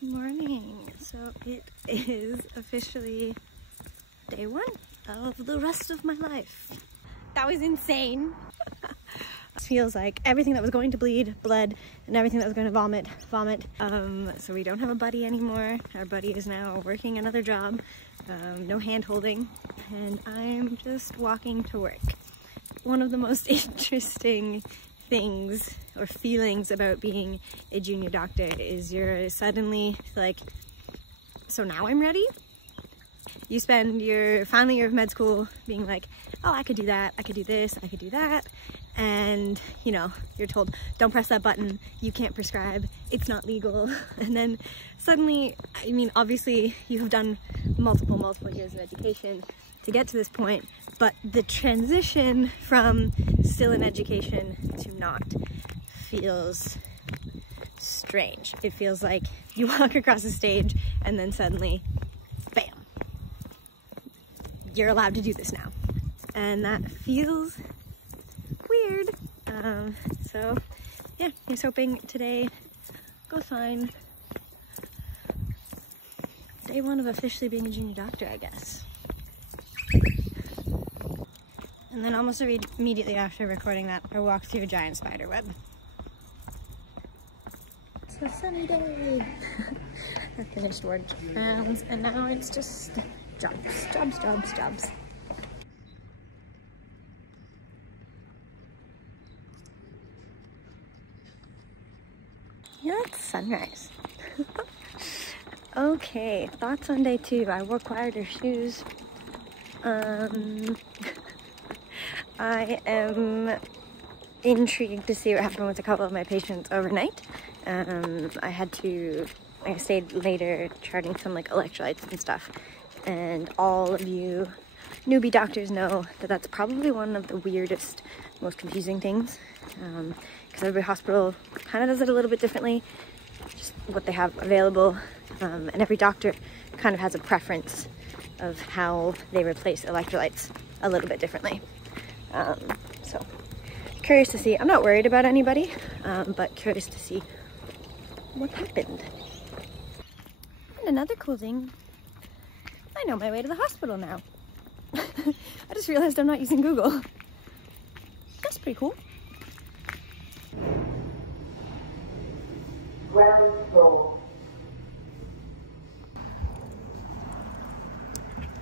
Good morning. So it is officially day one of the rest of my life. That was insane. It feels like everything that was going to bleed, bled, and everything that was going to vomit. So we don't have a buddy anymore. Our buddy is now working another job. No hand holding, and I'm just walking to work. One of the most interesting things or feelings about being a junior doctor is you're suddenly like, so now I'm ready? You spend your final year of med school being like, oh, I could do that, I could do this, I could do that. And you know, you're told, don't press that button, you can't prescribe, it's not legal. And then suddenly, I mean, obviously you have done multiple years of education to get to this point, but the transition from still in education to not feels strange. It feels like you walk across the stage and then suddenly, bam, you're allowed to do this now. And that feels weird. So yeah, I was hoping today goes fine. Day one of officially being a junior doctor, I guess. And then almost immediately after recording that, I walked through a giant spider web. It's a sunny day. I finished work rounds and now it's just jobs. Yeah, it's sunrise. Okay, thoughts on day two. I wore quieter shoes. I am intrigued to see what happened with a couple of my patients overnight. I stayed later charting some like electrolytes and stuff. And all of you newbie doctors know that that's probably one of the weirdest, most confusing things. Because every hospital kind of does it a little bit differently, just what they have available. And every doctor kind of has a preference of how they replace electrolytes a little bit differently. So curious to see. I'm not worried about anybody, but curious to see what happened. And another cool thing, I know my way to the hospital now. I just realized I'm not using Google. That's pretty cool.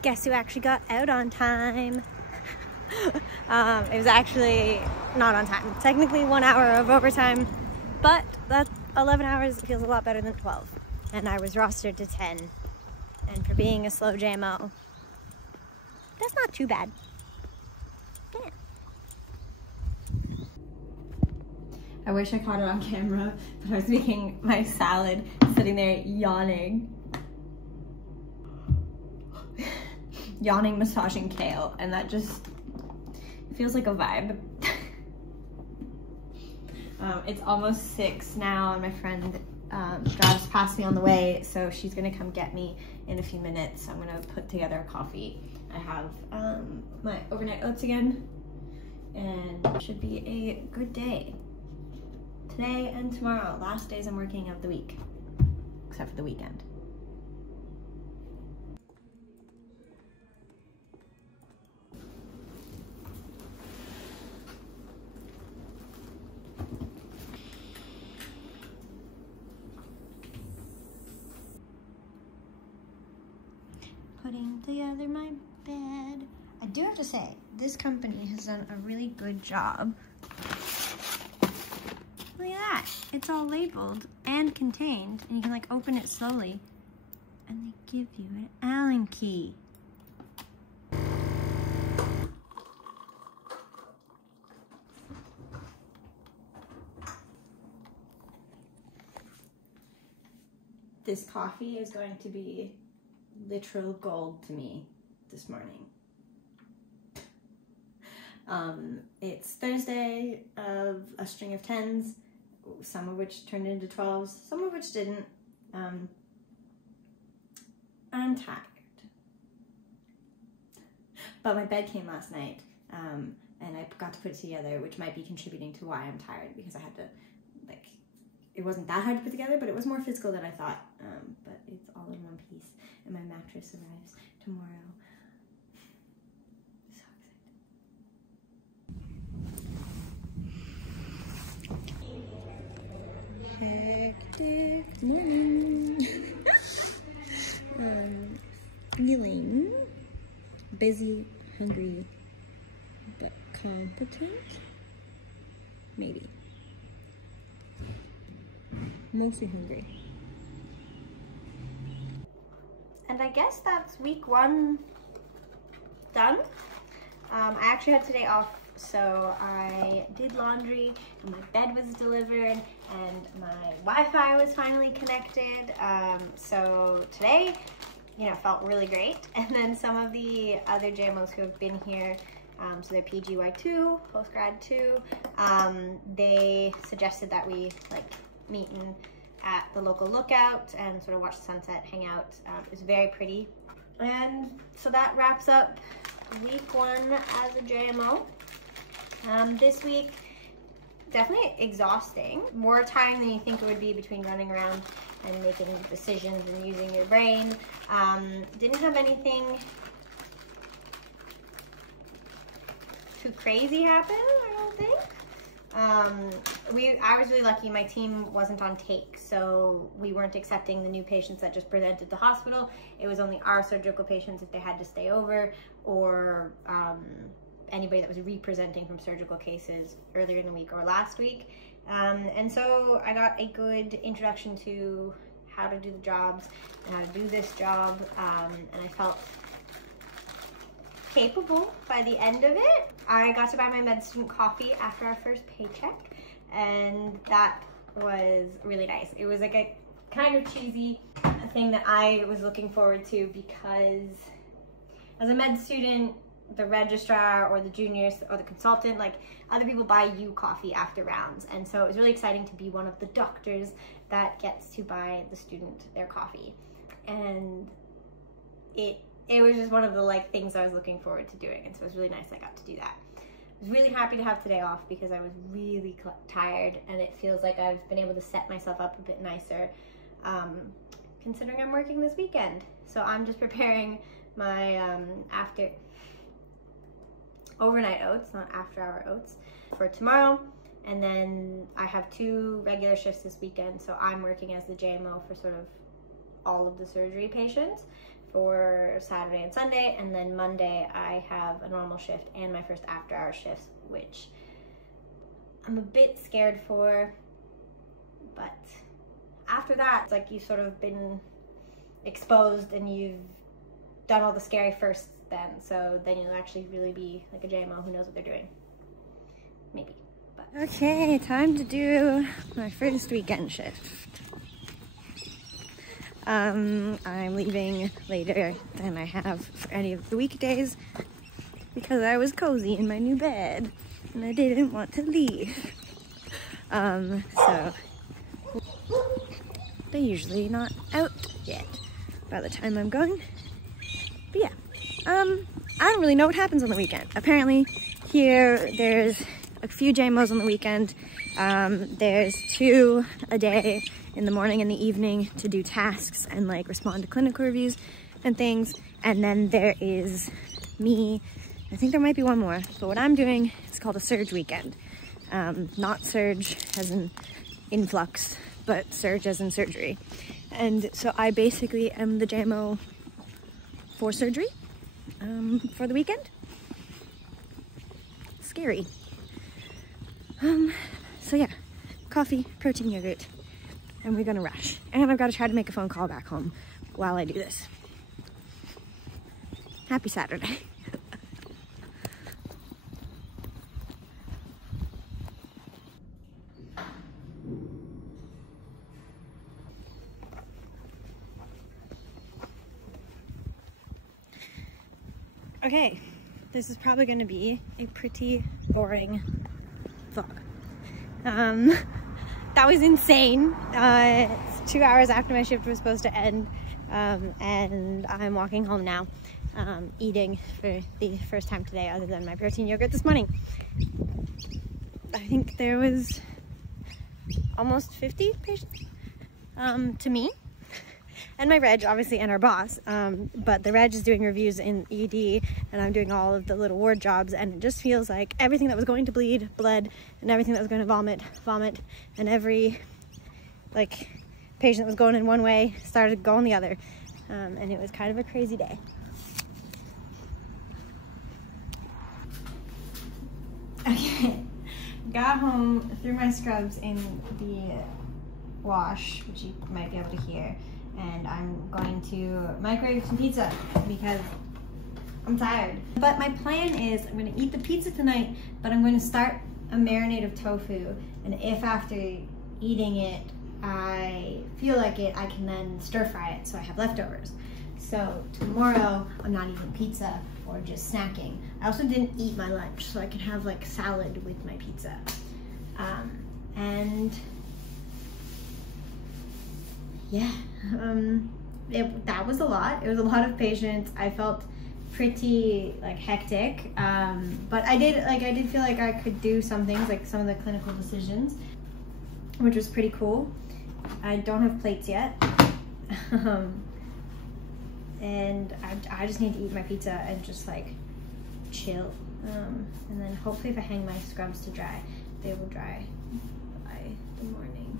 Guess who actually got out on time? It was actually not on time. Technically 1 hour of overtime, but that 11 hours feels a lot better than 12. And I was rostered to 10. And for being a slow JMO, that's not too bad. Yeah. I wish I caught it on camera, but I was making my salad, sitting there yawning. Yawning, massaging kale, and that just feels like a vibe. It's almost 6 now, and my friend drives past me on the way, so she's gonna come get me in a few minutes. I'm gonna put together a coffee. I have my overnight oats again, and it should be a good day. Today and tomorrow, last days I'm working of the week, except for the weekend. Putting together my bed. I do have to say, this company has done a really good job. Look at that. It's all labeled and contained, and you can like open it slowly. And they give you an Allen key. This coffee is going to be literal gold to me this morning. It's Thursday of a string of 10s, some of which turned into 12s, some of which didn't. I'm tired. But my bed came last night, and I got to put it together, which might be contributing to why I'm tired, because I had to, like, it wasn't that hard to put together, but it was more physical than I thought. But it's all in one piece, and my mattress arrives tomorrow. So excited. Hectic morning. Feeling busy, hungry, but competent? Maybe. Mostly hungry. And I guess that's week 1 done. I actually had today off, so I did laundry, and my bed was delivered, and my Wi-Fi was finally connected. So today, you know, felt really great. And then some of the other JMOs who have been here, so they're PGY2, postgrad 2, they suggested that we like meet at the local lookout and sort of watch the sunset, hang out. It was very pretty. And so that wraps up week 1 as a JMO. This week, definitely exhausting. More time than you think it would be between running around and making decisions and using your brain. Didn't have anything too crazy happen, I don't think. I was really lucky. My team wasn't on take, so we weren't accepting the new patients that just presented to the hospital. It was only our surgical patients if they had to stay over, or anybody that was re-presenting from surgical cases earlier in the week or last week. And so I got a good introduction to how to do the jobs and how to do this job, and I felt capable by the end of it. I got to buy my med student coffee after our first paycheck, and that was really nice. It was like a kind of cheesy thing that I was looking forward to, because as a med student, the registrar or the juniors or the consultant, like other people buy you coffee after rounds. And so it was really exciting to be one of the doctors that gets to buy the student their coffee. And it was just one of the like things I was looking forward to doing. And so it was really nice I got to do that. I was really happy to have today off because I was really tired, and it feels like I've been able to set myself up a bit nicer, considering I'm working this weekend. So I'm just preparing my overnight oats, not after hour oats, for tomorrow. And then I have 2 regular shifts this weekend, so I'm working as the JMO for sort of all of the surgery patients for Saturday and Sunday, and then Monday I have a normal shift and my first after hour shifts, which I'm a bit scared for. But after that, it's like you've sort of been exposed and you've done all the scary firsts then, so then you'll actually really be like a JMO who knows what they're doing. Maybe. But. Okay, time to do my first weekend shift. I'm leaving later than I have for any of the weekdays because I was cozy in my new bed and I didn't want to leave. So they're usually not out yet by the time I'm going. But yeah, I don't really know what happens on the weekend. Apparently here there's a few JMOs on the weekend. There's 2 a day in the morning and the evening to do tasks and like respond to clinical reviews and things. And then there is me. I think there might be 1 more, but what I'm doing is called a surge weekend. Not surge as in influx, but surge as in surgery. And so I basically am the JMO for surgery for the weekend. Scary. So yeah, coffee, protein yogurt, and we're gonna rush. And I've got to try to make a phone call back home while I do this. Happy Saturday. Okay, this is probably going to be a pretty boring vlog. That was insane. It's 2 hours after my shift was supposed to end, and I'm walking home now, eating for the first time today other than my protein yogurt this morning. I think there was almost 50 patients to me. And my reg, obviously, and our boss. But the reg is doing reviews in ED, and I'm doing all of the little ward jobs, and it just feels like everything that was going to bleed, bled, and everything that was going to vomit, and every, like, patient that was going in one way started going the other. And it was kind of a crazy day. Okay, got home, threw my scrubs in the wash, which you might be able to hear, and I'm going to microwave some pizza because I'm tired. But my plan is I'm going to eat the pizza tonight, but I'm going to start a marinade of tofu, and if after eating it I feel like it, I can then stir fry it so I have leftovers. So tomorrow I'm not eating pizza or just snacking. I also didn't eat my lunch, so I can have like salad with my pizza. And yeah, that was a lot. It was a lot of patients. I felt pretty like hectic, but I did feel like I could do some things, like some of the clinical decisions, which was pretty cool. I don't have plates yet. And I just need to eat my pizza and just like chill. And then hopefully if I hang my scrubs to dry, they will dry by the morning.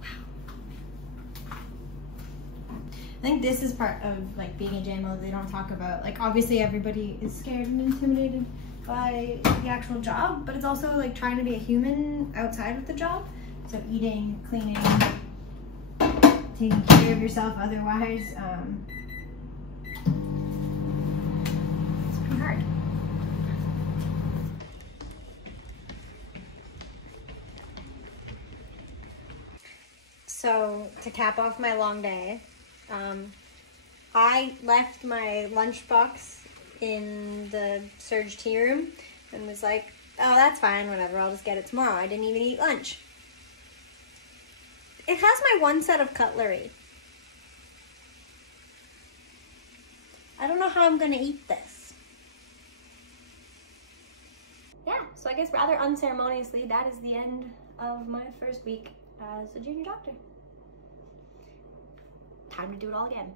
Wow. I think this is part of like being a JMO they don't talk about. Like obviously everybody is scared and intimidated by the actual job, but it's also like trying to be a human outside of the job. So eating, cleaning, taking care of yourself otherwise. It's pretty hard. So to cap off my long day, I left my lunchbox in the surge tea room and was like, oh, that's fine, whatever, I'll just get it tomorrow. I didn't even eat lunch. It has my one set of cutlery. I don't know how I'm gonna eat this. Yeah, so I guess rather unceremoniously, that is the end of my first week as a junior doctor. Time to do it all again.